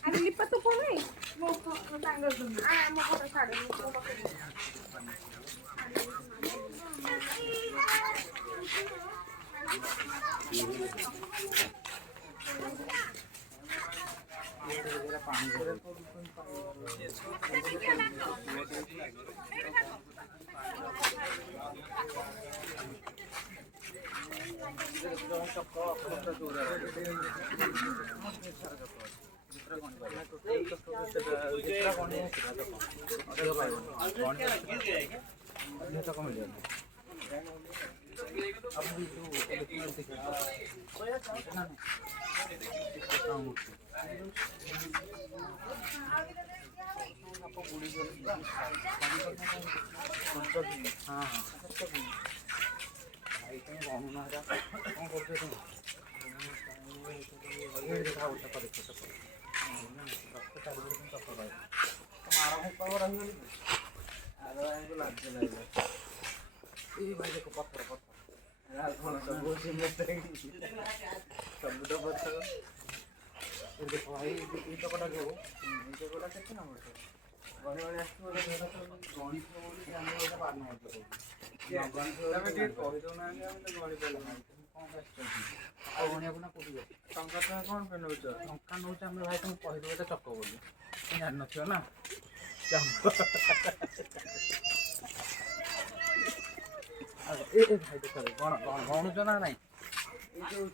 Ada lipat tuh po eh. Mau tanggal dulu. Mau ko sa mo ko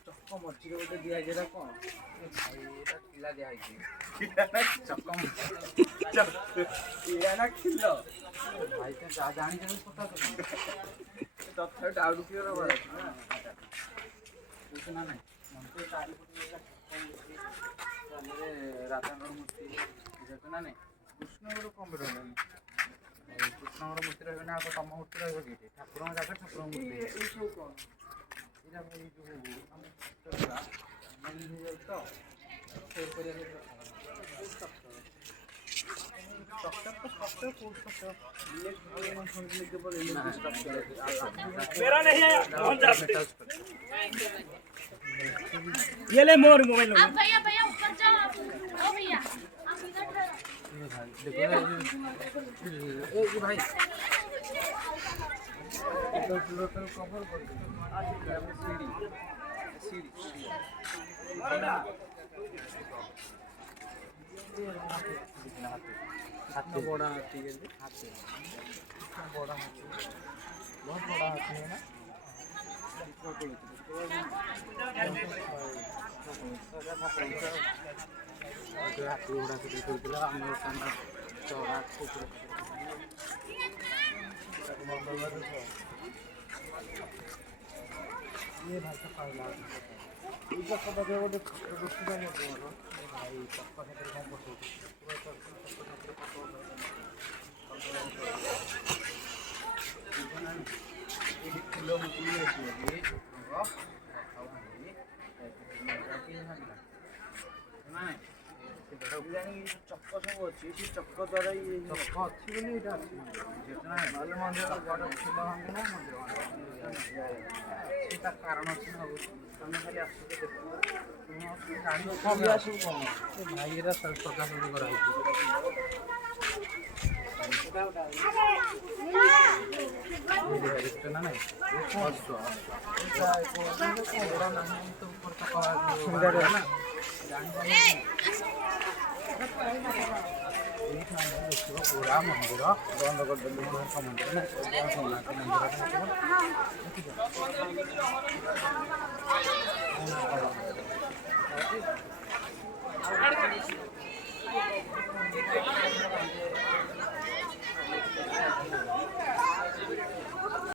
चक मझे गोटे दिया कौन किला दिखाई चक खिल भाई जानी तथा डाउट क्लियर ना ना राधा मूर्ति ना ना कृष्ण कम कृष्ण मूर्ति रही ना तम मूर्ति रही ठाकुर जगह ठाकुर मूर्ति मेरा नहीं है ये ले मोर मोबाइल आप भैया भैया ऊपर जाओ आप ओ भैया आप इधर ठहरो भाई कवर हाथी बड़ा हाथी हाथी बड़ा हाथी बहुत बड़ा हाथी है ना हाथी गुड़ा से देखा चौड़ा ये भाई का फाइल आ इधर सब जगह वो देखो भाई पक्का से कम फोटो ये किलो में किलो है चक्क सब अच्छी चक्क द्वारा चक्क अच्छी बोली बड़ फुल भांगे कारण अच्छी तुम खाली आस भाई सजासजी कराई ना नहीं पूरा मंदिर बंद कर मंदिर